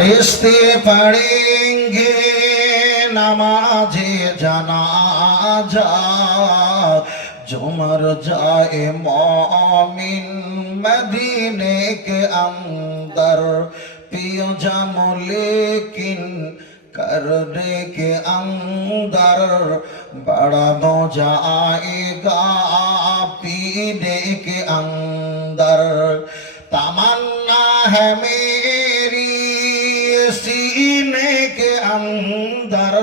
फरिश्ते पढ़ेंगे नमाज़े जनाजा, जो मर जाए मोमिन मदीने के अंदर, पियो जामो लेकिन करने के अंदर, बड़ा मौजा आएगा पीने के अंदर। तमन्ना है मेरी सीने के अंदर,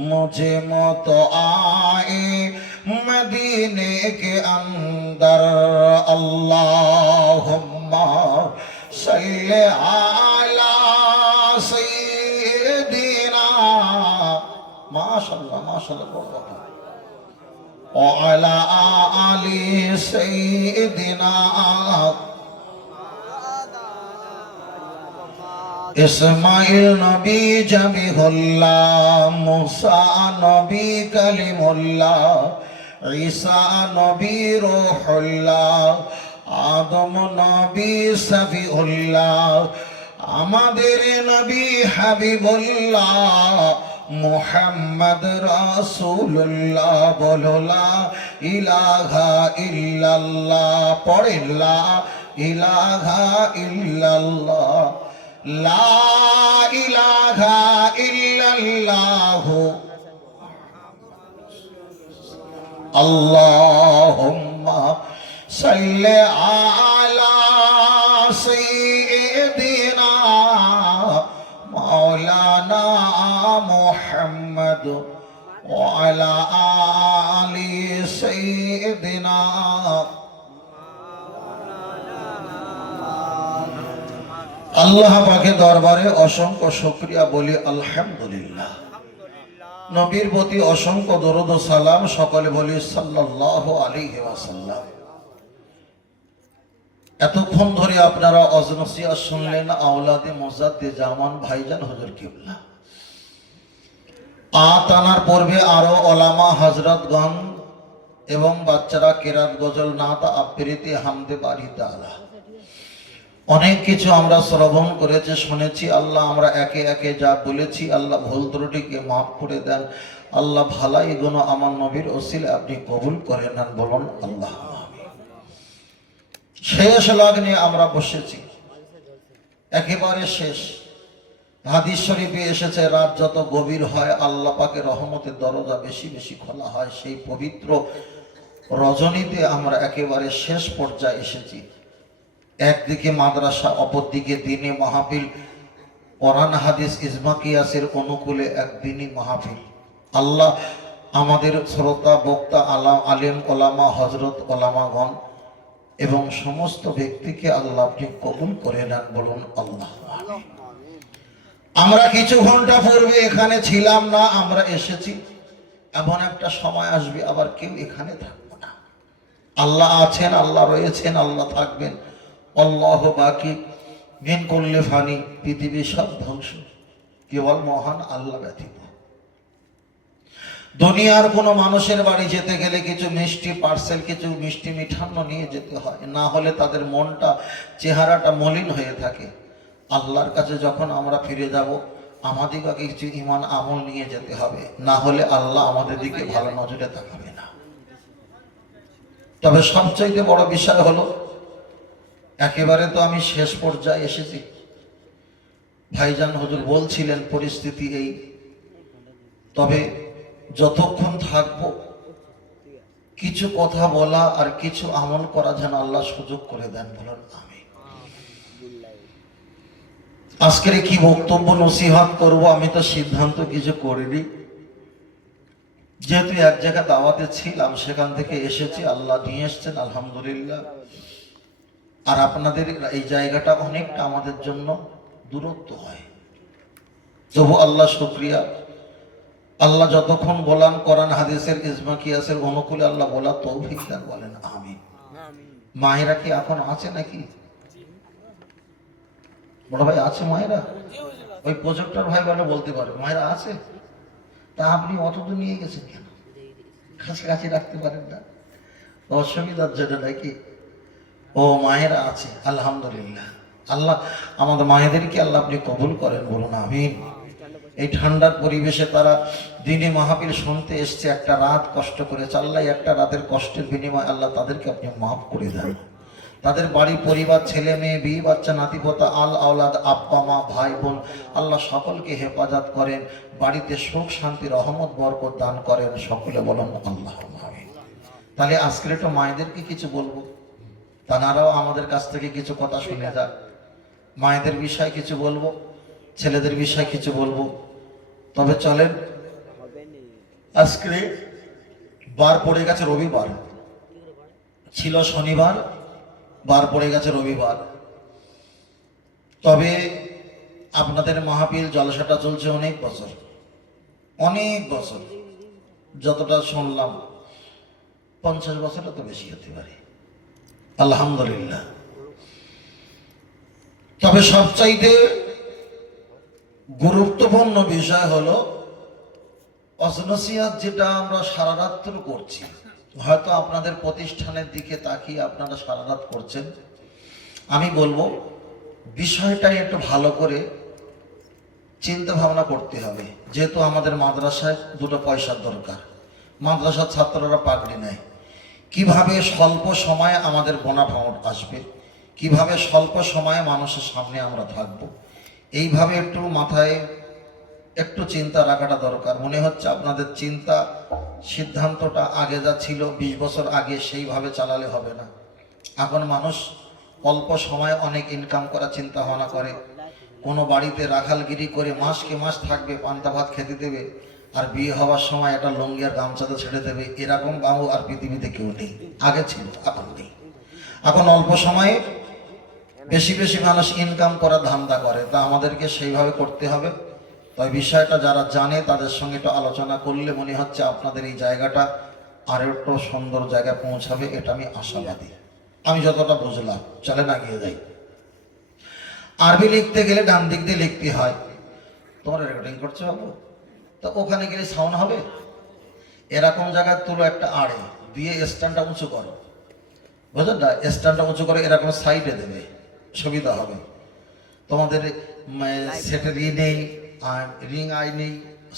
मुझे मौत आए मदीने के अंदर। अल्लाहुम्मा सल्ले अला सय्यिदिना, माशाअल्लाह माशाअल्लाह बोल रहा, व अला आलि सय्यिदिना। इस्माइल नबी जबीहुल्लाह, मूसा नबी कलीमुल्लाह, ईसा नबी रूहुल्लाह, आदम नबी सफीउल्लाह, আমাদের নবী হাবিবুল্লাহ মুহাম্মদ রাসূলুল্লাহ। বলো লা ইলাহা ইল্লাল্লাহ, পড়ে লা ইলাহা ইল্লাল্লাহ, লা ইলাহা ইল্লাল্লাহ। আল্লাহুম্মা সাল্লি আলা সাইয়্যিদিনা মাওলানা মুহাম্মদ ওয়া আলা আলি সাইয়্যিদিনা। আল্লাহ পাকের দরবারে অসংখ্য শুকরিয়া বলি আলহামদুলিল্লাহ। নবীর প্রতি অসংখ্য দরুদ ও সালাম, সকলে বলি সাল্লাল্লাহু আলাইহি ওয়াসাল্লাম। এতক্ষণ ধরে আপনারা অজনসিয়া শুনলেন আওলাদে মুজাদ্দিদ জামান ভাইজান হুজুর কিবলা। আনার পূর্বে আরো ওলামা হযরতগণ এবং বাচ্চারা কেরাত গজল নাত আবৃত্তি হামদে বাড়ি তাআলা অনেক কিছু আমরা শ্রবণ করেছি, শুনেছি। আল্লাহ আমরা একে একে যা বলেছি আল্লাহ ভুল ত্রুটিকে মাফ করে দেন। আল্লাহ ভালাই গুণ আমার নবীর ওসিলা আপনি কবুল করে নেন, বলুন আল্লাহ। শেষ লগ্নে আমরা বসেছি, একেবারে শেষ। হাদিস শরীফে এসেছে রাত যত গভীর হয় আল্লাহ পাকের রহমতের দরজা বেশি বেশি খোলা হয়। সেই পবিত্র রজনীতে আমরা একেবারে শেষ পর্যায়ে এসেছি। একদিকে মাদ্রাসা, অপরদিকে দিনে মাহফিল, কোরআন হাদিস ইজমা কিয়াসের অনুকূলে একদিনই মাহফিল। আল্লাহ আমাদের শ্রোতা বক্তা আলেম ওলামা হযরত ওলামাগণ এবং সমস্ত ব্যক্তিকে আল্লাহ আপনি কবুল করে নেন, বলুন আল্লাহ। আমরা কিছু ঘন্টা পূর্বে এখানে ছিলাম না, আমরা এসেছি। এমন একটা সময় আসবে আবার কেউ এখানে থাকবো না। আল্লাহ আছেন, আল্লাহ রয়েছেন, আল্লাহ থাকবেন। আল্লাহ বাকি মিন কুল্লি ফানি, পৃথিবী সব ধ্বংস, কেবল মহান আল্লাহ ব্যতীত। দুনিয়ার কোনো মানুষের বাড়ি যেতে গেলে কিছু মিষ্টি পার্সেল, কিছু মিষ্টি মিঠান্ন নিয়ে যেতে হয়, না হলে তাদের মনটা চেহারাটা মলিন হয়ে থাকে। আল্লাহর কাছে যখন আমরা ফিরে যাব আমাদেরকে কিছু ঈমান আমল নিয়ে যেতে হবে, না হলে আল্লাহ আমাদের দিকে ভালো নজরে তাকাবে না। তবে সবচাইতে বড় বিষয় হলো একেবারে তো আমি শেষ পর্যায়ে এসেছি। ভাইজান হুজুর বলছিলেন পরিস্থিতি এই, তবে যতক্ষণ থাকবো কিছু কথা বলা আর কিছু আমল করা যেন আল্লাহ সুযোগ করে দেন, বলুন আমিন। আজকের কি বক্তব্য নসিহত করব আমি তো সিদ্ধান্ত কিছু করিনি, যেহেতু এক জায়গায় দাওয়াতে ছিলাম সেখান থেকে এসেছি, আল্লাহ নিয়ে এসছেন আলহামদুলিল্লাহ। আর আপনাদের এই জায়গাটা অনেকটা আমাদের জন্য দূরত্ব হয়, তবু আল্লাহ শুকরিয়া। আল্লাহ যতক্ষণ বলান কোরআন হাদিসের ইজমা কিয়াসের অনুকূলে আল্লাহ বলা তৌফিক দেন, বলেন আমিন। মায়েরা কি এখন আছে নাকি? বড় ভাই আছে মায়েরা? ওই প্রজেক্টর ভাই বলে বলতে পারে মায়েরা আছে। তা আপনি অত দূর নিয়ে গেছেন কেন? কাছাকাছি রাখতে পারেন না, অসুবিধার জন্য নাকি? ও মায়েরা আছে আলহামদুলিল্লাহ। আল্লাহ আমাদের মায়েদেরকে আল্লাহ আপনি কবুল করেন, বলুন আমিন। এই ঠান্ডার পরিবেশে তারা দিনে মাহফিল শুনতে এসছে, একটা রাত কষ্ট করে চাল্লাই, একটা রাতের কষ্টের বিনিময়ে আল্লাহ তাদেরকে আপনি মাফ করে দেন। তাদের বাড়ি পরিবার, ছেলে মেয়ে, বিয়ে বাচ্চা, নাতিপোতা, আল আওলাদ, আব্বা মা, ভাই বোন, আল্লাহ সকলকে হেফাজত করেন, বাড়িতে সুখ শান্তি রহমত বরকত দান করেন। সকলে বলেন আল্লাহ আমিন। তাহলে আজকের একটু মায়েদেরকে কিছু বলবো, তারাও আমাদের কাছ থেকে কিছু কথা শুনে যাক। মায়েদের বিষয়ে কিছু বলবো, ছেলেদের বিষয়ে কিছু বলবো। তবে চলেন, আজকে বার পড়ে গেছে রবিবার, ছিল শনিবার, বার পড়ে গেছে রবিবার। তবে আপনাদের মাহফিল জলসাটা চলছে অনেক বছর, অনেক বছর, যতটা শুনলাম 50 বছরও তো বেশি হতে পারে, আলহামদুলিল্লাহ। তবে সবচাইতে গুরুত্বপূর্ণ বিষয় হলো অজনসিয়াত, যেটা আমরা সারা রাত্র করছি। হয়তো আপনাদের প্রতিষ্ঠানের দিকে তাকিয়ে আপনারা সারা রাত করছেন। আমি বলবো বিষয়টা একটু ভালো করে চিন্তা ভাবনা করতে হবে। যেহেতু আমাদের মাদ্রাসায় দুটো পয়সার দরকার, মাদ্রাসার ছাত্ররা পাগড়ি নেয়, কিভাবে স্বল্প সময়ে আমাদের মুনাফা আসবে, কিভাবে স্বল্প সময়ে মানুষের সামনে আমরা থাকব, এইভাবে একটু মাথায় একটু চিন্তা রাখাটা দরকার। মনে হচ্ছে আপনাদের চিন্তা সিদ্ধান্তটা আগে যা ছিল 20 বছর আগে, সেইভাবে চালালে হবে না। এখন মানুষ অল্প সময়ে অনেক ইনকাম করার চিন্তা ভাবনা করে। কোনো বাড়িতে রাখালগিরি করে মাসকে মাস থাকবে, পান্তা ভাত খেতে দেবে, আর বিয়ে হওয়ার সময় একটা লুঙ্গি আর গামছাতে ছেড়ে দেবে, এরকম বাবু আর পৃথিবীতে কেউ নেই। আগে ছিল, এখন নেই। এখন অল্প সময়ে বেশি বেশি মানুষ ইনকাম করার ধান্দা করে, তা আমাদেরকে সেইভাবে করতে হবে। তাই বিষয়টা যারা জানে তাদের সঙ্গে একটু আলোচনা করলে মনে হচ্ছে আপনাদের এই জায়গাটা আরো একটু সুন্দর জায়গায় পৌঁছাবে, এটা আমি আশাবাদী। আমি যতটা বুঝলাম, চলেন এগিয়ে যাই। আরবি লিখতে গেলে ডান দিক দিয়ে লিখতে হয়। তোমার রেকর্ডিং করছে বাবু, তো ওখানে গেলে সাউন্ড হবে। এরকম জায়গায় তুলো একটা আড়ে দিয়ে স্ট্যান্ডটা উঁচু করো, বুঝলেন না? স্ট্যান্ডটা উঁচু করে এরকম সাইডে দেবে, সুবিধা হবে। তোমাদের সেটের নেই, রিং আই নেই,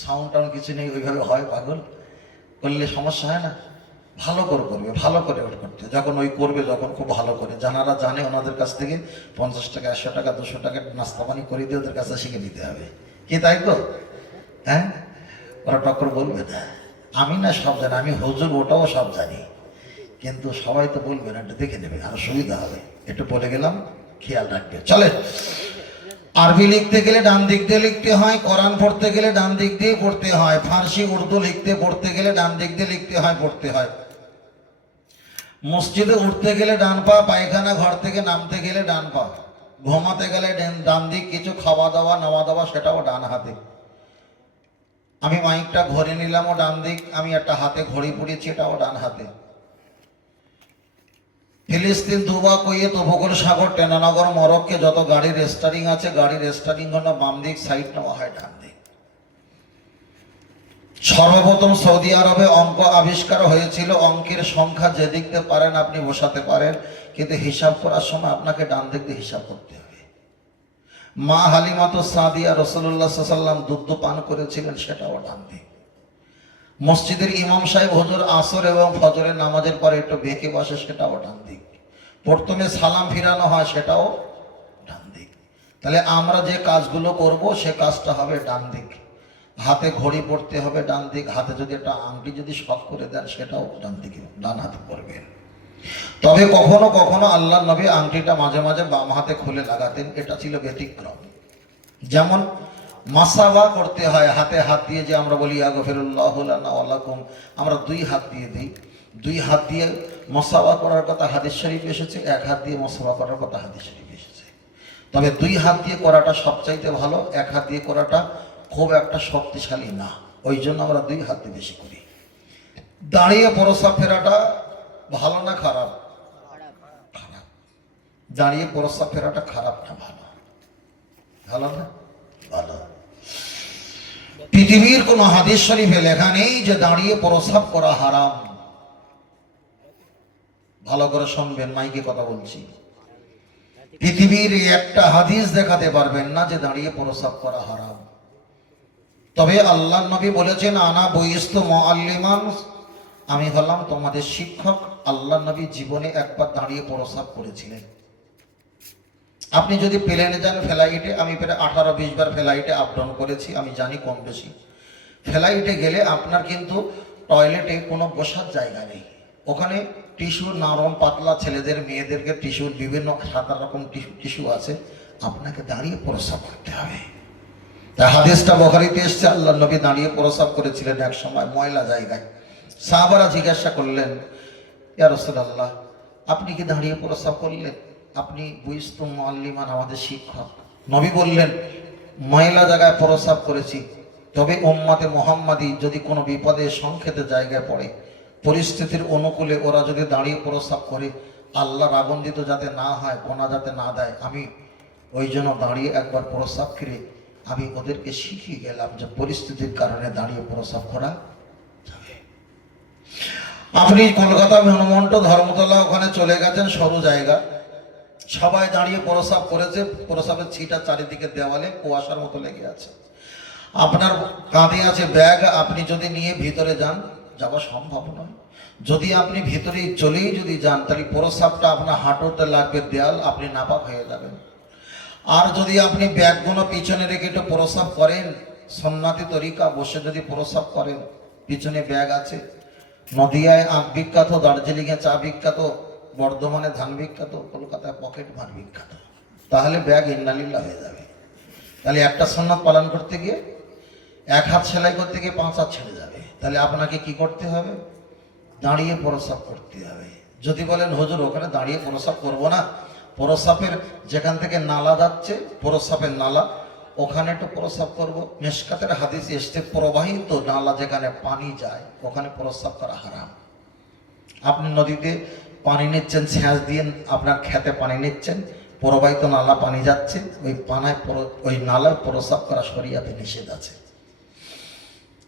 সাউন্ড টাউন কিছু নেই, ওইভাবে হয় পাগল করলে সমস্যা হয় না। ভালো করে করবে, ভালো করে ওটা করতে, যখন ওই করবে যখন খুব ভালো করে, যারা জানে ওনাদের কাছ থেকে 50 টাকা 100 টাকা 200 টাকা নাস্তা পানি করে দিয়ে ওদের কাছে শিখে নিতে হবে। কি তাই তো? হ্যাঁ, ওরা টক্কর বলবে না। আমি না সব জানি, আমি হুজুর ওটাও সব জানি, কিন্তু সবাই তো বলবে না, একটু দেখে নেবে, আরো সুবিধা হবে। একটু বলে গেলাম, খেয়াল রাখবে। চলে, আরবি লিখতে গেলে ডান দিক দিয়ে লিখতে হয়, কোরআন পড়তে গেলে ডান দিক দিয়ে পড়তে হয়, ফার্সি উর্দু লিখতে পড়তে গেলে ডান দিক দিয়ে লিখতে হয়, পড়তে হয়। মসজিদে উঠতে গেলে ডান পা, পায়খানা ঘর থেকে নামতে গেলে ডান পা, ঘুমাতে গেলে ডান দিক, কিছু খাওয়া দাওয়া নাওয়া দাওয়া সেটাও ডান হাতে। আমি মাইকটা ঘরে নিলামও ডান দিক, আমি একটা হাতে ঘড়ি পড়েছি, এটাও ডান হাতে। ফিলিস্তিন, দুবা, কুয়েত, উপকূল সাগর, টেনানগর, মরক্কে যত গাড়ির রেস্টারিং আছে, গাড়ির রেস্টারিং হলো বাম দিক, সাইড নেওয়া হয় ডান দিক। সর্বপ্রথম সৌদি আরবে অঙ্ক আবিষ্কার হয়েছিল। অঙ্কের সংখ্যা যে দিক দিয়ে পারেন আপনি বসাতে পারেন, কিন্তু হিসাব করার সময় আপনাকে ডান দিক দিয়ে হিসাব করতে হবে। মা হালিমাতুস সাদিয়া রাসূলুল্লাহ সাল্লাল্লাহু আলাইহি ওয়াসাল্লাম দুধ পান করেছিলেন, সেটাও ডান দিক। মসজিদের ইমাম সাহেব হুজুর আসর এবং ফজরের নামাজের পরে একটু বেঁকে বসে, সেটাও ডান দিক। প্রথমে সালাম ফিরানো হয়, সেটাও ডান দিক। তাহলে আমরা যে কাজগুলো করব সে কাজটা হবে ডান দিক। হাতে ঘড়ি পড়তে হবে ডান দিক, হাতে যদি একটা আংটি যদি শখ করে দেন সেটাও ডান দিকে, ডান হাতে পড়বেন। তবে কখনো কখনো আল্লাহ নবী আংটিটা মাঝে মাঝে বাম হাতে খুলে লাগাতেন, এটা ছিল ব্যতিক্রম। যেমন মাসাওয়া করতে হয়, হাতে হাত দিয়ে, যে আমরা বলি আগফিরুল্লাহু লানা ওয়া লাকুম, আমরা 2 হাত দিয়ে দিই। 2 হাত দিয়ে মাসাওয়া করার কথা হাদিস শরীফ এসেছে, 1 হাত দিয়ে মাসাওয়া করার কথা হাদিস শরীফ এসেছে। তবে 2 হাত দিয়ে করাটা সবচাইতে ভালো, 1 হাত দিয়ে করাটা খুব একটা শক্তিশালী না, ওই জন্য আমরা 2 হাত দিয়ে বেশি করি। দাঁড়িয়ে প্রস্রাব ফেরাটা ভালো না খারাপ? খারাপ। দাঁড়িয়ে প্রস্রাব ফেরাটা খারাপ না ভালো? ভালো না? ভালো। পৃথিবীর কোন হাদিস শরীফে লেখা নেই যে দাঁড়িয়ে প্রস্রাব করা হারাম। ভালো করে শুনবেন, মাইকে কথা বলছি। পৃথিবীর একটা হাদিস দেখাতে পারবেন না যে দাঁড়িয়ে প্রস্রাব করা হারাম। তবে আল্লাহ নবী বলেছেন, আনা বইস্তু মুআল্লিমান, আমি হলাম তোমাদের শিক্ষক। আল্লাহ নবী জীবনে একবার দাঁড়িয়ে প্রস্রাব করেছিলেন। আপনি যদি প্লেনে যান, ফ্লাইটে, আমি প্রায় 18-20 বার ফ্লাইটে আপ ডাউন করেছি, আমি জানি কম বেশি। ফ্লাইটে গেলে আপনার কিন্তু টয়লেটে কোনো বসার জায়গা নেই। ওখানে টিস্যু নরম পাতলা, ছেলেদের মেয়েদেরকে টিস্যুর বিভিন্ন 7 রকম টিস্যু আছে, আপনাকে দাঁড়িয়ে প্রস্রাব করতে হবে। তা হাদিসটা বুখারীতে এসেছে, আল্লাহ নবী দাঁড়িয়ে প্রস্রাব করেছিলেন এক সময় ময়লা জায়গায়। সাহাবারা জিজ্ঞাসা করলেন, ইয়া রাসূলুল্লাহ, আপনি কি দাঁড়িয়ে প্রস্রাব করলেন? আপনি বুইস্তু মুআল্লিমান, আমাদের শিক্ষক। নবী বললেন, ময়লা জায়গায় প্রস্রাব করেছি, তবে উম্মতে মুহাম্মাদি যদি কোনো বিপদে সংক্ষেপে জায়গায় পড়ে, পরিস্থিতির অনুকূলে ওরা যদি দাঁড়িয়ে প্রস্রাব করে, আল্লাহ রাগান্বিত যাতে না হয়, গোনা যাতে না দেয়, আমি ওই জন্য দাঁড়িয়ে একবার প্রস্রাব করে আমি ওদেরকে শিখিয়ে গেলাম যে পরিস্থিতির কারণে দাঁড়িয়ে প্রস্রাব করা যাবে। আপনি কলকাতা হনুমন্ট ধর্মতলা ওখানে চলে গেছেন, সরু জায়গা, সবাই দাঁড়িয়ে প্রস্রাব করেছে, প্রস্রাবের ছিটা চারিদিকে দেওয়ালে কুয়াশার মতো লেগে আছে। আপনার কাঁধে আছে ব্যাগ, আপনি যদি নিয়ে ভিতরে যান, যাওয়া সম্ভব নয়। যদি আপনি ভিতরে চলেই যদি যান, তাহলে প্রস্রাবটা আপনার হাঁটুতে লাগবে দেয়াল, আপনি নাপাক হয়ে যাবেন। আর যদি আপনি ব্যাগগুলো পিছনে রেখে একটু প্রস্রাব করেন, সুন্নতি তরিকা, বসে যদি প্রস্রাব করেন, পিছনে ব্যাগ আছে। নদিয়ায় আখ বিখ্যাত, দার্জিলিংয়ে চা বিখ্যাত, বর্ধমানে ধান বিখ্যাত, কলকাতায় পকেট মার বিখ্যাত, তাহলে ব্যাগ ইন্নালিল্লাহ হয়ে যাবে। তাহলে একটা সুন্নাত পালন করতে গিয়ে, 1 হাত সেলাই করতে গিয়ে 5 হাত ছেড়ে যাবে। তাহলে আপনাকে কি করতে হবে? দাঁড়িয়ে প্রস্রাব করতে হবে। যদি বলেন হুজুর ওখানে দাঁড়িয়ে প্রস্রাব করব না, প্রস্রাবের যেখান থেকে নালা যাচ্ছে, প্রস্রাবের নালা, ওখানে একটু প্রস্রাব করব। মিশকাতের হাদিস এসছে, প্রবাহিত নালা যেখানে পানি যায় ওখানে প্রস্রাব করা হারাম। আপনি নদীতে পানি নিচ্ছেন, সেচ দিয়ে আপনার খেতে পানি নিচ্ছেন, প্রবাহিত নালা পানি যাচ্ছে, ওই পানায় ওই নালায় প্রস্রাব করা শরীয়তে নিষেধ আছে।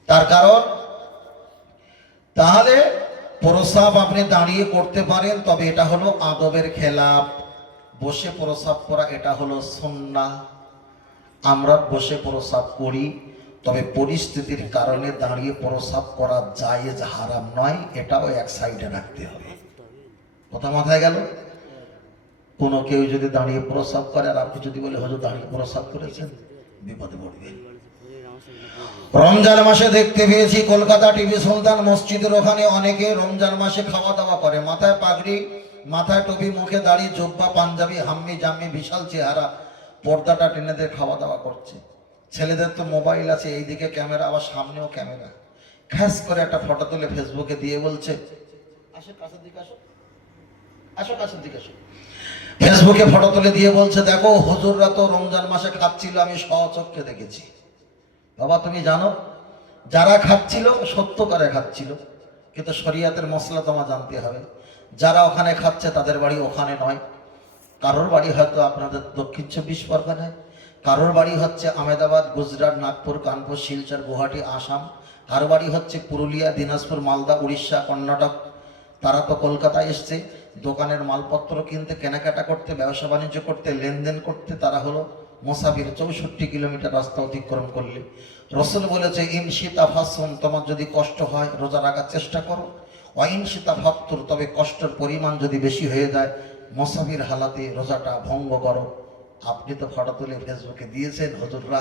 তার কারণ, তাহলে প্রস্রাব আপনি দাঁড়িয়ে করতে পারেন, তবে এটা হলো আদবের খেলাফ। বসে প্রস্রাব করা এটা হলো সুন্নাহ। আমরা বসে প্রস্রাব করি, তবে পরিস্থিতির কারণে দাঁড়িয়ে প্রস্রাব করা জায়েজ, হারাম নয়। এটাও এক সাইডে রাখতে হবে। কথা মাথায় গেল? কোনো কেউ যদি দাঁড়িয়ে প্রস্রাব করে আর আপনি যদি বলে হুজুর দাঁড়িয়ে প্রস্রাব করেছেন, বিপদে পড়বেন। রমজান মাসে দেখতে পেয়েছি কলকাতা টিভি সুলতান মসজিদের ওখানে অনেকে রমজান মাসে খাওয়া দাওয়া করে, মাথায় পাগড়ি, মাথায় টুপি, মুখে দাড়ি, জুব্বা, পাঞ্জাবি, হাম্মি জাম্মি, বিশাল চেহারা, পর্দাটা টেনে দিয়ে খাওয়া দাওয়া করছে। ছেলেদের তো মোবাইল আছে, এইদিকে ক্যামেরা, আবার সামনেও ক্যামেরা। খাস করে একটা ফটো তুলে ফেসবুকে দিয়ে বলছে, আসো কাছের দিকে, আসো আসো কাছের দিকে আসো। ফেসবুকে ফটো তুলে দিয়ে বলছে, দেখো হুজুররা তো রমজান মাসে খাচ্ছিল, আমি স্বচক্ষে দেখেছি। বাবা তুমি জানো, যারা খাচ্ছিল সত্য করে খাচ্ছিল, কিন্তু শরিয়াতের মশলা তোমার জানতে হবে। যারা ওখানে খাচ্ছে তাদের বাড়ি ওখানে নয়। কারোর বাড়ি হয়তো আপনাদের দক্ষিণ 24 পরগনায়, কারোর বাড়ি হচ্ছে আহমেদাবাদ, গুজরাট, নাগপুর, কানপুর, শিলচর, গুয়াহাটি, আসাম, কারোর বাড়ি হচ্ছে পুরুলিয়া, দিনাজপুর, মালদা, উড়িষ্যা, কর্ণাটক। তারা তো কলকাতায় এসছে দোকানের মালপত্র কিনতে, কেনাকাটা করতে, ব্যবসা বাণিজ্য করতে, লেনদেন করতে। তারা হলো মুসাফির, 64 কিলোমিটার রাস্তা অতিক্রম করলে। রসুল বলেছে, ইনশিতা ফাসুন, তোমার যদি কষ্ট হয় রোজা রাখার চেষ্টা করো। অইনশিতা ফাত্তুর, তবে কষ্টের পরিমাণ যদি বেশি হয়ে যায়, মুসাফির হালাতে রোজাটা ভঙ্গ করো। আপনি তো ফটো তুলে ফেসবুকে দিয়েছেন হুজুররা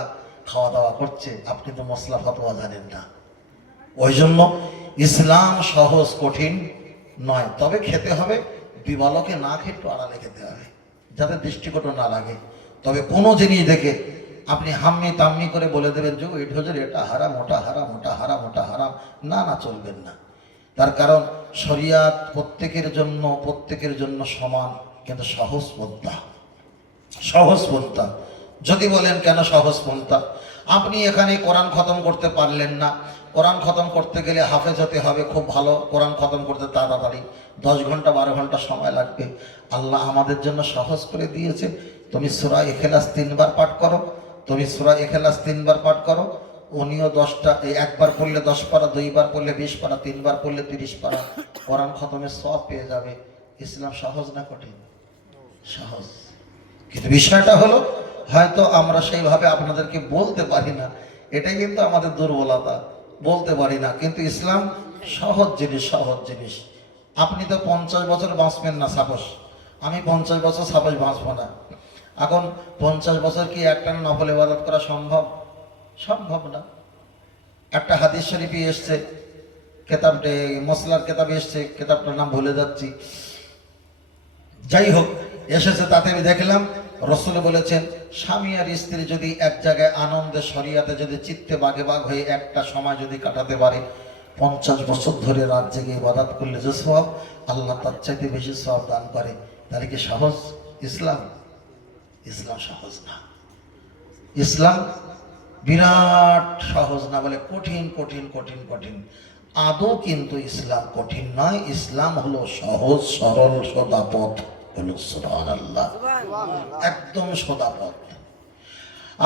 খাওয়া দাওয়া করছে, আপনি তো মশলা ফতোয়া জানেন না। ওই জন্য ইসলাম সহজ, কঠিন নয়। তবে খেতে হবে, বিবালকে না খেয়ে একটু আড়ালে খেতে হবে, যাতে দৃষ্টিকটু না লাগে। তবে কোনো জিনিস দেখে আপনি হাম্মি তাম্মি করে বলে দেবেন যে এই হুজুর এটা হারাম, ওটা হারাম, ওটা হারাম, ওটা হারাম, না না, চলবেন না। তার কারণ শরিয়াত প্রত্যেকের জন্য সমান, কিন্তু সহজ পন্থা, সহজ পন্থা। যদি বলেন কেন সহজ পন্থা, আপনি এখানে কোরআন খতম করতে পারলেন না, কোরআন খতম করতে গেলে হাফেজ হতে হবে, খুব ভালো কোরআন খতম করতে তাড়াতাড়ি 10 ঘন্টা 12 ঘন্টা সময় লাগবে। আল্লাহ আমাদের জন্য সহজ করে দিয়েছে, তুমি সূরা ইখলাস 3 বার পাঠ করো, তুমি সূরা ইখলাস 3 বার পাঠ করো। উনিও 10টা, একবার পড়লে 10 পারা, 2 বার পড়লে 20 পারা, 3 বার পড়লে 30 পারা, কোরআন খতমের সওয়াব পেয়ে যাবে। ইসলাম সহজ না কঠিন? সহজ। কিন্তু বিষয়টা হলো হয়তো আমরা সেইভাবে আপনাদেরকে বলতে পারি না, এটাই কিন্তু আমাদের দুর্বলতা, বলতে পারি না। কিন্তু ইসলাম সহজ জিনিস, সহজ জিনিস। আপনি তো 50 বছর বাঁচবেন না, সাপোজ আমি 50 বছর সাপোজ বাঁচবো না। এখন 50 বছর কি একটা নফল ইবাদত করা সম্ভব? সম্ভব না। একটা হাদিস শরীফে এসছে, কেতাবটে মশলার কেতাবে এসছে, কেতাবটার নাম ভুলে যাচ্ছি, যাই হোক এসেছে, তাতে আমি দেখলাম রসুল বলেছেন স্বামী আর স্ত্রী যদি এক জায়গায় আনন্দে শরিয়াতে যদি চিত্তে বাগে বাগ হয়ে একটা সময় যদি কাটাতে পারে, 50 বছর ধরে রাত জেগে ইবাদত করলে যে সওয়াব, আল্লাহ তার চাইতে বেশি সওয়াব দান করে। তাহলে কি সহজ ইসলাম? ইসলাম সহজ না। ইসলাম বিরাট সহজ না, বলে কঠিন কঠিন কঠিন কঠিন। আদৌ কিন্তু ইসলাম কঠিন নয়, ইসলাম হলো সহজ সরল সোজা পথ, হলো সুবহানাল্লাহ, একদম সোজা পথ।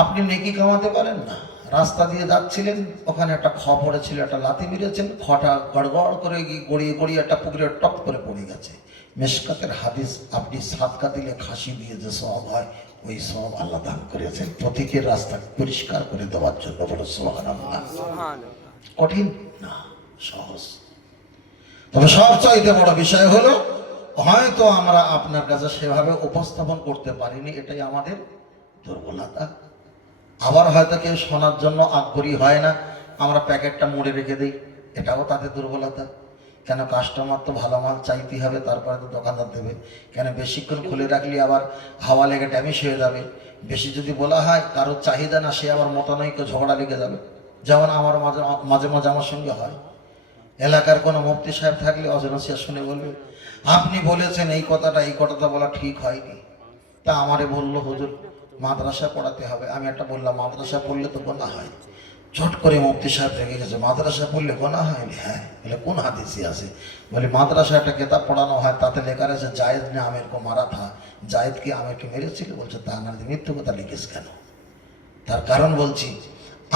আপনি নেকি কামাতে পারেন না, রাস্তা দিয়ে যাচ্ছিলেন, ওখানে একটা খ পড়েছিল, একটা লাথি মেরেছেন, খটা গড়গড় করে গড়িয়ে গড়িয়ে একটা পুকুরে টপ করে পড়ে গেছে। মেশকাতের হাদিস, আপনি সাদকা দিলে খাসি দিয়ে যে সওয়াব হয়, ওই সওয়াব আল্লাহ দান করেছেন প্রতীকের রাস্তা পরিষ্কার করে দেওয়ার জন্য। বলো সুবহানাল্লাহ। কঠিন না, সহজ। তবে সবচাইতে বড় বিষয় হলো হয়তো আমরা আপনার কাছে সেভাবে উপস্থাপন করতে পারিনি, এটাই আমাদের দুর্বলতা। আবার হয়তো কেউ শোনার জন্য আগ্রহী হয় না, আমরা প্যাকেটটা মুড়ে রেখে দিই, এটাও তাদের দুর্বলতা। কেন? কাস্টমার তো ভালো মাল চাইতে হবে, তারপরে তো দোকানদার দেবে। কেন? বেশিক্ষণ খুলে রাখলে আবার হাওয়া লেগে ড্যামেজ হয়ে যাবে। বেশি যদি বলা হয় কারোর চাহিদা না, সে আবার মতানৈক্য ঝগড়া লেগে যাবে। যেমন আমার মাঝে মাঝে মাঝে আমার সঙ্গে হয়, এলাকার কোনো মুফতি সাহেব থাকলে অজনসিয়া শুনে বলবে আপনি বলেছেন এই কথাটা বলা ঠিক হয়নি। তা আমারে বললো হুজুর মাদ্রাসা পড়াতে হবে। আমি একটা বললাম মাদ্রাসা পড়লে তো গোনা হয়। ঝট করে মুফতি সাহেব রেগে গেছে, মাদ্রাসা পড়লে গোনা হয়? হ্যাঁ। বলে কোন হাদিসে আছে? বলে মাদ্রাসা একটা কিতাব পড়ানো হয়, তাতে লেখা আছে জায়েদ ने आमिर को मारा था। জায়েদ কি আমিরকে মেরেছিল? বলছে তা না, মৃত্যু কথা লিখিস কেন? তার কারণ বলছি,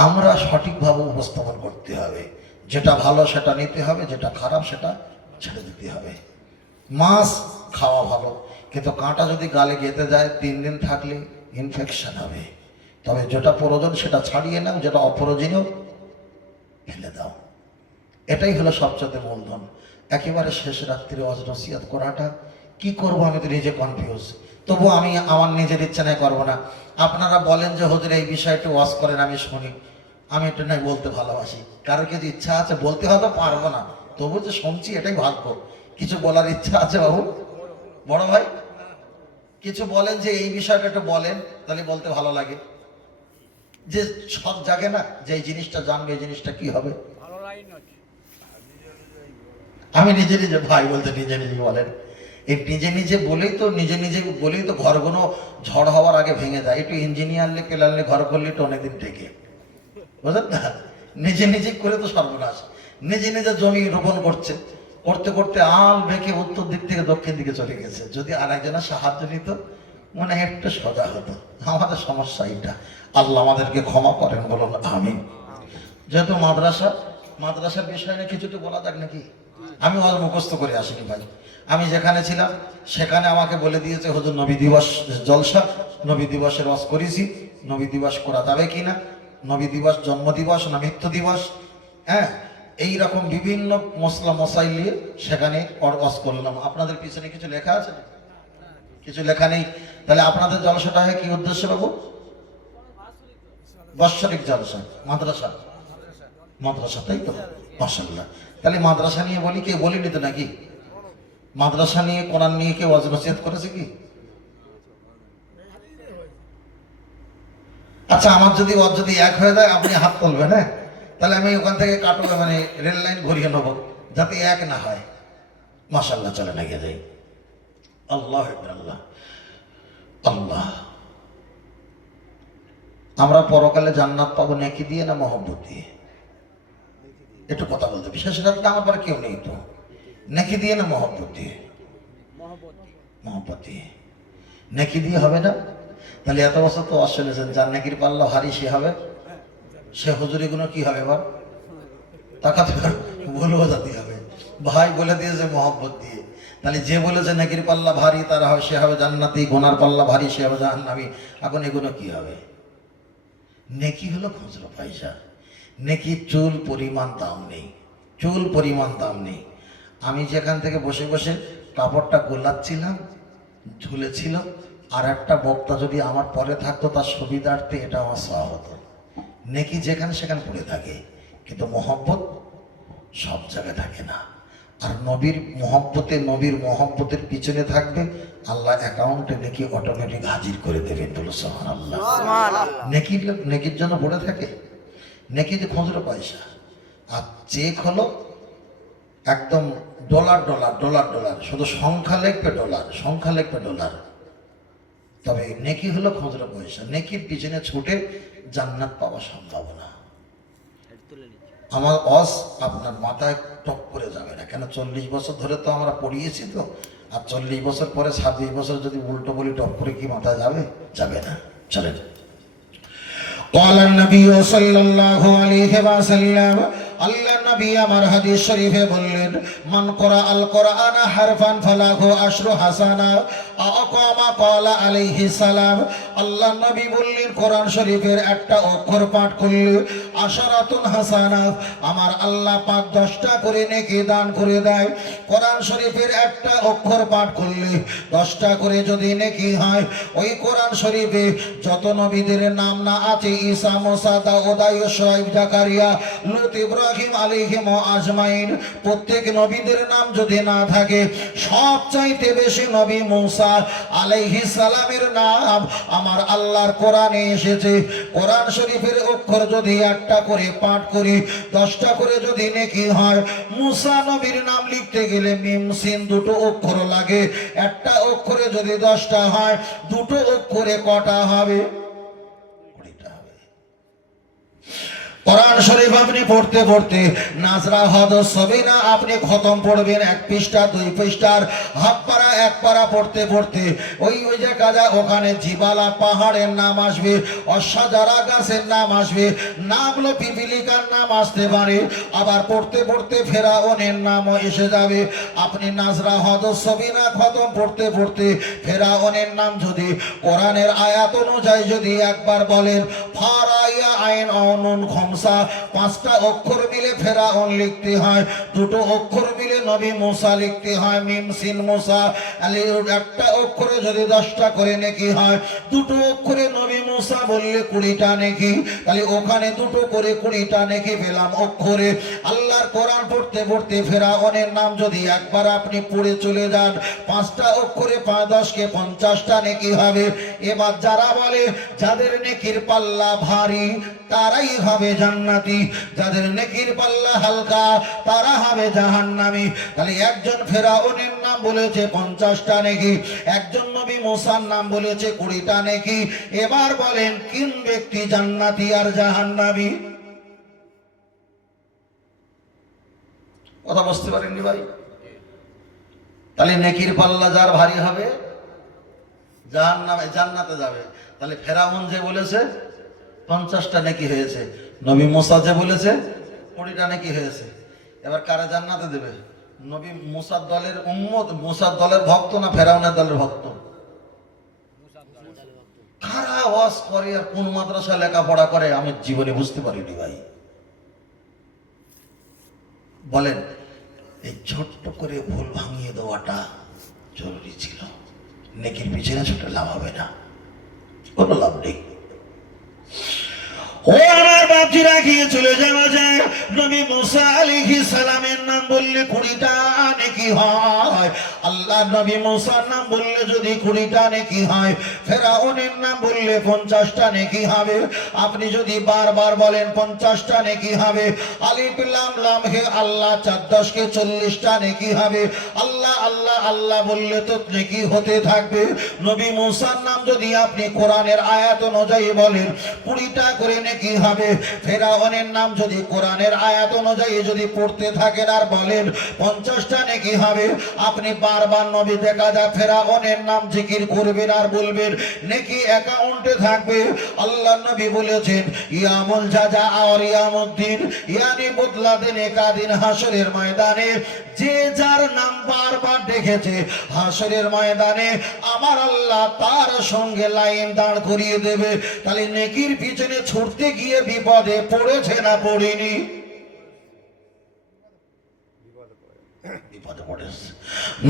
আমরা সঠিকভাবে উপস্থাপন করতে হবে। যেটা ভালো সেটা নিতে হবে, যেটা খারাপ সেটা ছেড়ে দিতে হবে। মাছ খাওয়া ভালো, কিন্তু কাঁটা যদি গালে গেঁথে যায় 3 দিন থাকলে ইনফেকশন হবে। তবে যেটা প্রয়োজন সেটা ছাড়িয়ে নাও, যেটা অপ্রয়োজনীয় ফেলে দাও। এটাই হলো সবচেয়ে মূলধন। একেবারে শেষ রাত্রে ওয়াজ নসিহত করাটা কি করব, আমি তো নিজে কনফিউজ। তবু আমি আমার নিজের ইচ্ছা নাই করবো না। আপনারা বলেন যে হুজুর এই বিষয়টা ওয়াজ করেন, আমি শুনি, আমি এটা নাই বলতে ভালোবাসি। কারোর কিছু ইচ্ছা আছে বলতে, হয়তো পারবো না, তবু যে শুনছি এটাই ভাগ্য। কিছু বলার ইচ্ছা আছে বাবু? বড় ভাই কিছু বলেন, যে এই বিষয়টা একটু বলেন, তাহলে বলতে ভালো লাগে। যে সব জাগে না, যে এই জিনিসটা জানবে, এই জিনিসটা কি হবে। আমি নিজে নিজে ভাই বলতে নিজে নিজে বলেন। এই নিজে নিজে বলেই তো ঘরগুলো ঝড় হওয়ার আগে ভেঙে যায়। একটু ইঞ্জিনিয়ারলে পেলালে ঘর করলে তো অনেকদিন টেকে, বুঝলেন না? নিজে নিজে করে তো সর্বনাশ। নিজে নিজে জমি রোপণ করছে, করতে করতে আল বেঁকে উত্তর দিক থেকে দক্ষিণ দিকে চলে গেছে। যদি আর একজনের সাহায্য নিত মনে একটু সোজা হতো। আমাদের সমস্যা এটা। আল্লাহ আমাদেরকে ক্ষমা করেন, বলুন আমিন। যেহেতু মাদ্রাসার বিষয় নিয়ে কিছু তো বলা যাক নাকি? আমি ওয়াজ মুখস্থ করে আসিনি ভাই। আমি যেখানে ছিলাম সেখানে আমাকে বলে দিয়েছে হুজুর নবী দিবস জলসা, নবী দিবসের ওয়াজ করেছি, নবী দিবস করা যাবে কিনা, নবী দিবস জন্ম দিবস না মৃত্যু দিবস, হ্যাঁ এইরকম বিভিন্ন মশলা মশাই নিয়ে সেখানে ওয়াজ করলাম। আপনাদের পিছনে কিছু লেখা আছে? কিছু লেখা নেই। তাহলে আপনাদের জলসাটা হয় কি উদ্দেশ্য বাবু? বাৎসরিক জলসা, মাদ্রাসা, তাই তো? মাশাআল্লাহ। তাহলে মাদ্রাসা নিয়ে বলি, কে বলিনি তো নাকি? মাদ্রাসা নিয়ে কোরআন নিয়ে কেউ ওয়াজ নসিহত করেছে কি? আচ্ছা, আমার যদি ওয়াজ যদি এক হয়ে যায় আপনি হাত তুলবেন, হ্যাঁ? তাহলে আমি ওখান থেকে কাটবো, মানে রেল লাইন ঘুরিয়ে নেবো, যাতে এক না হয়। মাশাআল্লাহ, চলে না গিয়ে যাই। আল্লাহ আল্লাহ আল্লাহ। আমরা পরকালে জান্নাত পাবো নেকি দিয়ে না মহব্বত দিয়ে? একটু কথা বলতে, বিশেষ রাত্রে আমার পরে কেউ নেই তো। নেকি দিয়ে না মহব্বত দিয়ে? মহব্বত দিয়ে। নেকি দিয়ে হবে না? তাহলে এত বছর তো শুনেছেন, যার নেকির পাল্লা ভারী সে হবে, সে হুজুরি গুলো কি হবে? এবার তাকাতে বলবো জাতি হবে। ভাই বলে দিয়েছে মহব্বত দিয়ে। তাহলে যে বলেছে নেকির পাল্লা ভারী তারা হয় সে হবে জান্নাতি, গুনার পাল্লা ভারী সে হবে জাহান্নামী। এখন এগুলো কি হবে? নেকি হলো খুচরো পয়সা। নেকির চুল পরিমাণ দাম নেই, চুল পরিমাণ দাম নেই। আমি যেখান থেকে বসে বসে কাপড়টা গোলাচ্ছিলাম, ঝুলেছিল, আর একটা বক্তা যদি আমার পরে থাকতো তার সুবিধার্থে এটা আমার সওয়া হতো। নেকি যেখানে সেখানে পড়ে থাকে, কিন্তু মহব্বত সব জায়গায় থাকে না। আর নবীর মহব্বতের পিছনে থাকবে, আল্লাহ অ্যাকাউন্টে নেকি অটোমেটিক হাজির করে দেবেন। বলো সুবহানাল্লাহ। নেকির জন্য পড়ে থাকে। নেকি যে খুচরো পয়সা, আর চেক হলো একদম ডলার ডলার ডলার ডলার, শুধু সংখ্যা লিখবে ডলার, সংখ্যা লিখবে ডলার। তবে নেকি হলো খুচরো পয়সা। নেকির পিছনে ছুটে জান্নাত পাওয়া সম্ভব না। আমার অস আপনার মাথায় টপ করে যাবে না, কেন 40 বছর ধরে তো আমরা পড়িয়েছি তো। আর 40 বছর পরে 26 বছর যদি উল্টো বলি টপ করে কি মাথায় যাবে? যাবে না। চলেন। قال النبي صلى الله عليه وسلم, আল্লাহ নবী আমার হাদিস শরীফে বললেন, মান করা আল কোরআন হারফান ফালাহু আশরু হাসানা আও কামা ক্বালা আলাইহিস সালাম। আল্লাহ নবী বললেন, কোরআন শরীফের একটা অক্ষর পাঠ করলে আশরাতুন হাসানা, আমার আল্লাহ পাক 10টা করে নেকি দান করে দেয়। কোরআন শরীফের একটা অক্ষর পাঠ করলে 10টা করে যদি নেকি হয়, ওই কোরআন শরীফে যত নবীদের নাম না আছে, ঈসা, মুসা, দাউদ, শুআয়ব, জাকারিয়া, লূত, ইব্রাহিম আলাইহিম আজমাইন, প্রত্যেক নবীদের নাম যদি না থাকে, সবচাইতে বেশি নবী মুসা আলাইহিস সালামের নাম আমার আল্লাহর কোরআনে এসেছে। কোরআন শরীফের অক্ষর যদি একটা করে পাঠ করি, 10টা করে যদি নেকি হয়। মুসা নবীর নাম লিখতে গেলে মিম সিন দুটো অক্ষর লাগে, একটা অক্ষরে যদি 10টা হয়, দুটো অক্ষরে কটা হবে? কোরআন শরীফ আপনি পড়তে পড়তে নাজরা হদ সবিনা আপনি খতম পড়বেন, 1 পৃষ্ঠা 2 পৃষ্ঠার হাফ পারা 1 পারা পড়তে পড়তে ওই যে কাজা ওখানে জিবালা পাহাড়ের নাম আসবে, অসাজারা গাছের নাম আসবে, নামলো পিপিলিকার নাম আসতে পারে, আবার পড়তে পড়তে ফেরাউনের নামও এসে যাবে। আপনি নাজরা হদ সবিনা খতম পড়তে পড়তে ফেরাউনের নাম যদি কোরআনের আয়াত অনুযায়ী যদি একবার বলেন, ফারাইয়া আইন অনুন খমসা, 5টা অক্ষর মিলে ফেরাউন লিখতে হয়, 2টো অক্ষর মিলে নবী মুসা লিখতে হয়, মিম সিন মুসা। একটা অক্ষরে যদি 10টা করে নেকি হয়, 2টো অক্ষরে নবী মুসা বললে 20টা নেকি, তাহলে ওখানে 2টো করে 20টা নেকি পেলাম অক্ষরে। আল্লাহর কোরআন পড়তে পড়তে ফেরাউনের নাম যদি একবার আপনি পড়ে চলে যান, 5টা অক্ষরে 5 10 কে 50টা নেকি হবে। এবার যারা বলে যাদের নেকির পাল্লা ভারী তারাই হবে জান্নাতি, যাদের নেকির পাল্লা হালকা তারা হবে জাহান্নামী। তাহলে একজন ফেরাউনের নাম বলেছে 50টা নেকি, একজন নবী মুসার নাম বলেছে 20টা নেকি। এবার বলেন কোন ব্যক্তি জান্নাতি আর জাহান্নামী? কথা বুঝতে পারেননি ভাই? তাহলে নেকির পাল্লা যার ভারী হবে জান্নাতে যাবে। তাহলে ফেরাউন যে বলেছে 50টা নেকি হয়েছে, নবী মুসা যে বলেছে 20টা নেকি হয়েছে, এবার কারা জান্নাতে দেবে? নবী মুসার দলের উম্মত, মুসার দলের ভক্ত না ফেরাউনের দলের ভক্ত? কারা ওয়াজ করে আর কোন মাদ্রাসা লেখাপড়া করে আমি জীবনে বুঝতে পারিনি ভাই। বলেন, এই ছোট্ট করে ভুল ভাঙিয়ে দেওয়াটা জরুরি ছিল। নেকির পিছনে ছুটে লাভ হবে না, কোনো লাভ নেই। ও আমার বাপজিরা, গিয়ে চলে যাওয়া যায়। নবী মুসা আলাইহিস সালামের নাম বললে 20টা নেকি হয়। আল্লাহ নবী মুসার নাম বললে যদি 20টা নেকি হয়, ফেরাউনের নাম বললে 50টা নেকি হবে। আপনি যদি বারবার বলেন 50টা নেকি হবে, আলিফ লাম লাম হে আল্লাহ 4 10 কে 40টা নেকি হবে। আল্লাহ আল্লাহ আল্লাহ বললে তো নেকি হতে থাকবে। নবী মুসার নাম যদি আপনি কোরআনের আয়াত অনুযায়ী বলেন 20টা করে নেকি হবে, ফেরাউনের নাম যদি কোরআনের আয়াত অনুযায়ী যদি পড়তে থাকেন আর বলেন 50টা নেকি হবে, আপনি বারবার নবী দেখা যায় ফেরাউনের নাম জিকির করবেন আর বলবেন, নেকি অ্যাকাউন্টে থাকবে। আল্লাহ নবী বলেছেন ইয়ামুল জাজা আর ইয়ামুদ্দিন, ইয়ানি বদলা দেন একাদিন হাসরের ময়দানে যে যার নাম বারবার দেখেছে হাসরের ময়দানে আমার আল্লাহ তার সঙ্গে লাইন দাঁড় করিয়ে দেবে। তাহলে নেকির পিছনে ছুটতে গিয়ে বিপদে পড়েছে না পড়েনি? বিপদে পড়েছে।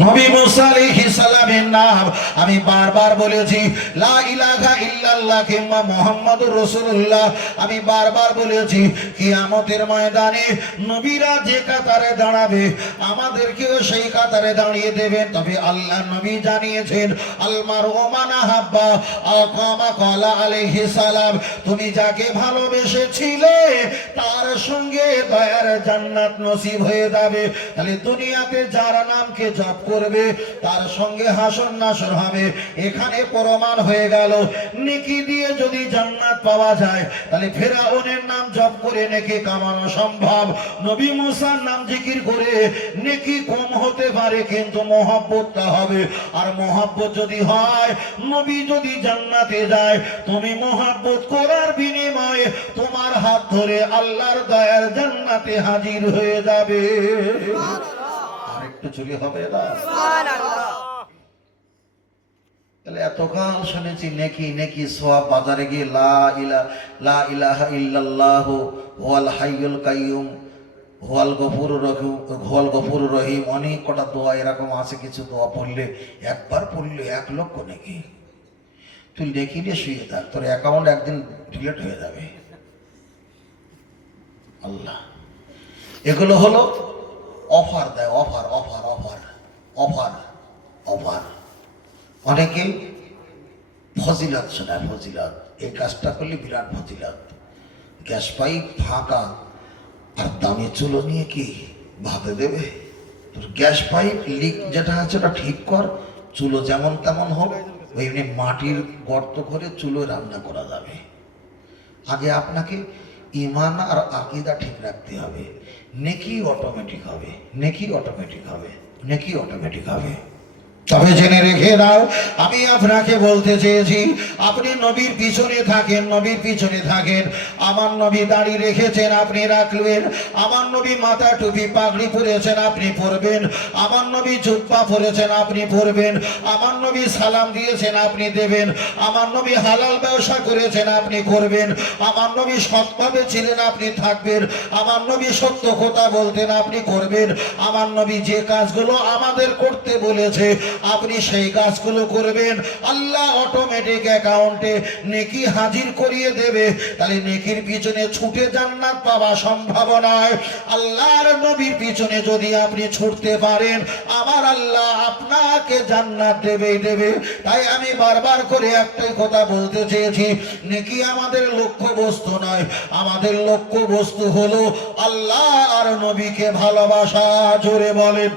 নবী মুসা আলাইহিস সালামের নাম আমি বারবার বলেছি, লা ইলাহা ইল্লাল্লাহ কিংবা মুহাম্মাদুর রাসূলুল্লাহ আমি বারবার বলেছি, কিয়ামতের ময়দানে নবীরা যে কাতারে দাঁড়াবে আমাদেরকেও সেই কাতারে দাঁড়িয়ে দেবেন। তবে আল্লাহ নবী জানিয়েছেন আল মারউ মান আহাব্বা আকামা ক্বালা আলাইহিস সালাম, তুমি যাকে ভালোবেসেছিলে তার সঙ্গে দয়ার জান্নাত নসিব হয়ে যাবে। তাহলে দুনিয়াতে যার নামকে জপ করবে তার সঙ্গে হাসর নাসর হবে। এখানে প্রমাণ হয়ে গেল নেকি দিয়ে যদি জান্নাত পাওয়া যায় তাহলে ফেরাউনের নাম জপ করে নেকি কামানো সম্ভব। নবী মুসার নাম জিকির করে নেকি কম হতে পারে কিন্তু মহব্বতটা হবে। আর মহব্বত যদি হয়, নবী যদি জান্নাতে যায়, তুমি মহব্বত করার বিনিময়ে তোমার হাত ধরে আল্লাহর দয়ার জান্নাতে হাজির হয়ে যাবে। আরেকটু চুরি হবে না? তাহলে এতকাল শুনেছি নেকি নেকি সওয়াব, বাজারে গিয়ে লা ইলাহা ইল্লাল্লাহু হুয়াল হাইয়ুল কাইয়ুম হুয়াল গফুরুর রহিম অনেক কটা দোয়া এরকম আছে। কিছু দোয়া পড়লে একবার পড়লে 1 লক্ষ নেকি। তুই নেকি নিয়ে শুয়ে থাক, তোর অ্যাকাউন্ট একদিন ডিলিট হয়ে যাবে। আল্লাহ এগুলো হলো অফার দেয়, offer offer offer offer offer. অনেকে ফজিলত শোনায়, ফজিলত এই কাজটা করলে বিরাট ফজিলত। গ্যাস পাইপ ফাঁকা আর দামি চুলো নিয়ে কি ভাতে দেবে? তোর গ্যাস পাইপ লিক যেটা আছে ওটা ঠিক কর, চুলো যেমন তেমন হোক, ওই মাটির গর্ত করে চুলো রান্না করা যাবে। আগে আপনাকে ঈমান আর আকীদা ঠিক রাখতে হবে, নেকি অটোমেটিক হবে, নেকি অটোমেটিক হবে, নেকি অটোমেটিক হবে। তবে জেনে রেখে দাও, আমি আপনাকে বলতে চেয়েছি আপনি নবীর পিছনে থাকেন, নবীর পিছনে থাকেন। আমার নবী দাড়ি রেখেছেন, আপনি রাখবেন। আমার নবী মাথা টুপি পাগড়ি পরেছেন, আপনি পরবেন। আমার নবী জুব্বা পরেছেন, আপনি পরবেন। আমার নবী সালাম দিয়েছেন, আপনি দেবেন। আমার নবী হালাল ব্যবসা করেছেন, আপনি করবেন। আমার নবী সৎভাবে ছিলেন, আপনি থাকবেন। আমার নবী সত্য কথা বলতেন, আপনি করবেন। আমার নবী যে কাজগুলো আমাদের করতে বলেছে আপনি সেই কাজগুলো করবেন। আল্লাহ অটোমেটিক অ্যাকাউন্টে নেকি হাজির করিয়ে দেবে। তাহলে নেকির পিছনে ছুটে জান্নাত পাওয়া সম্ভব নয়। আল্লাহর নবীর পিছনে যদি আপনি ছুটতে পারেন আমার আল্লাহ আপনাকে জান্নাত দেবেই দেবে। তাই আমি বারবার করে একটাই কথা বলতে চেয়েছি, নেকি আমাদের লক্ষ্য বস্তু নয়, আমাদের লক্ষ্য বস্তু হলো আল্লাহ আর নবীকে ভালোবাসা। জোরে বলেন।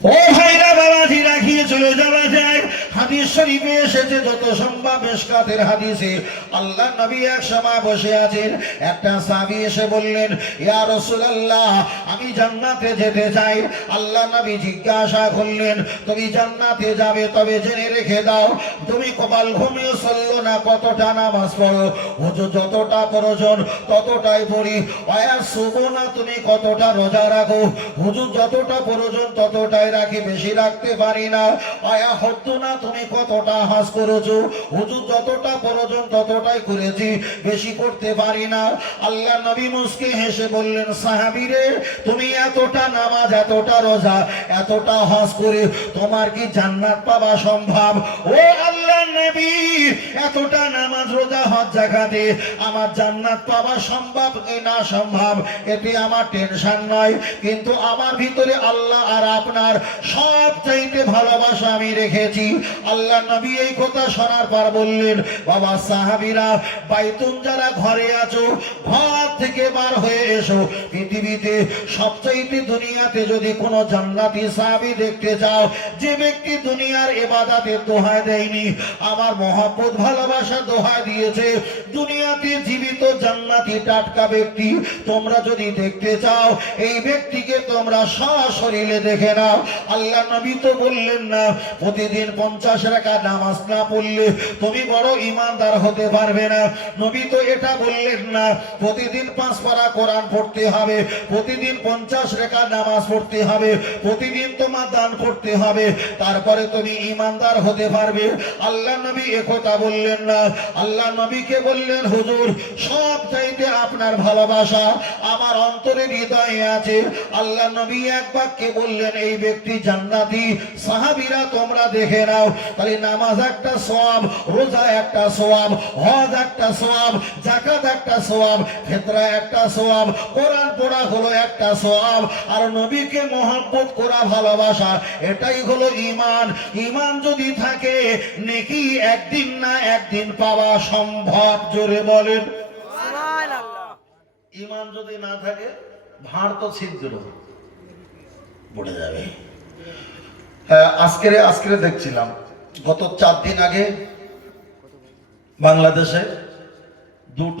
ও ভাইরা বাবাজি রাখিয়ে চলে যাওয়া যায়। হাদিস শরীফে এসেছে যত সম্ভব মিশকাতের হাদিসে, আল্লাহ নবী এক সময় বসে আছেন, একটা সাহাবী এসে বললেন ইয়া রাসূলুল্লাহ আমি জান্নাতে যেতে চাই। আল্লাহ নবী জিজ্ঞাসা করলেন তুমি জান্নাতে যাবে তবে জেনে রেখে দাও তুমি কপাল ঘুমিয়ে চললো না কতটা নামাজ পড়ো? হুজুর যতটা প্রয়োজন ততটাই পড়ি। ওয়া সুবনা তুমি কতটা রোজা রাখো? হুজুর যতটা প্রয়োজন ততটাই রাখি, বেশি রাখতে পারি না। আয়া হতো না তুমি কতটা হজ করেছো? হুজুর যতটা প্রয়োজন ততটাই করেছি, বেশি করতে পারি না। আল্লাহ নবী মুস্কি হেসে বললেন সাহাবীরে তুমি এতটা নামাজ, এতটা রোজা, এতটা হজ করে তোমার কি জান্নাত পাওয়া সম্ভব? ও আল্লাহ নবী এতটা নামাজ রোজা হজ যাকাতে আমার জান্নাত পাওয়া সম্ভব কি না সম্ভব এতে আমার টেনশন নয়, কিন্তু আমার ভিতরে আল্লাহ আর আপনার সব চাইতে ভালোবাসা আমি রেখেছি। আল্লাহ নবী এই কথা শোনার পর বললেন, বাবা সাহাবীরা, বাইতুন যারা ঘরে আছো ঘর থেকে বার হয়ে এসো। পৃথিবীতে সবচাইতে দুনিয়াতে যদি কোনো জান্নাতি সাহাবী দেখতে চাও, যে ব্যক্তি দুনিয়ার ইবাদতের দোহাই দেয়নি, আমার মহব্বত ভালোবাসা দোহাই দিয়েছে, দুনিয়াতে জীবিত জান্নাতি টাটকা ব্যক্তি তোমরা যদি দেখতে চাও, এই ব্যক্তিকে তোমরা সশরীরে দেখে নাও। আল্লাহ নবী তো বললেন না প্রতিদিন 50 রাকাত নামাজ না পড়লে তুমি বড় ঈমানদার হতে পারবে না। নবী তো এটা বললেন না প্রতিদিন 5 পারা কোরআন পড়তে হবে, প্রতিদিন 50 রাকাত নামাজ পড়তে হবে, প্রতিদিন তোমার দান করতে হবে, তারপরে তুমি ঈমানদার হতে পারবে। আল্লাহ নবী একথা বললেন না। আল্লাহ নবীকে বললেন, হুজুর সব চাইতে আপনার ভালোবাসা আমার অন্তরে হৃদয়ে আছে। আল্লাহ নবী এক বাক্যে বললেন, এই ব্যক্তি জান্নাতি। সাহাবীরা তোমরা দেখে নাও, তাহলে নামাজ একটা সওয়াব, রোজা একটা সওয়াব, হজ একটা সওয়াব, যাকাত একটা সওয়াব, ফিতরা একটা সওয়াব, কোরআন পড়া হলো একটা সওয়াব, আর নবীকে মহব্বত করা ভালোবাসা এটাই হলো ঈমান। ঈমান যদি থাকে নেকি একদিন না একদিন পাওয়া সম্ভব। জোরে বলেন সুবহানাল্লাহ। ঈমান যদি না থাকে ভাঁড় তো ছিদ্র পড়ে যাবে। আজকে দেখছিলাম গত 4 দিন আগে বাংলাদেশে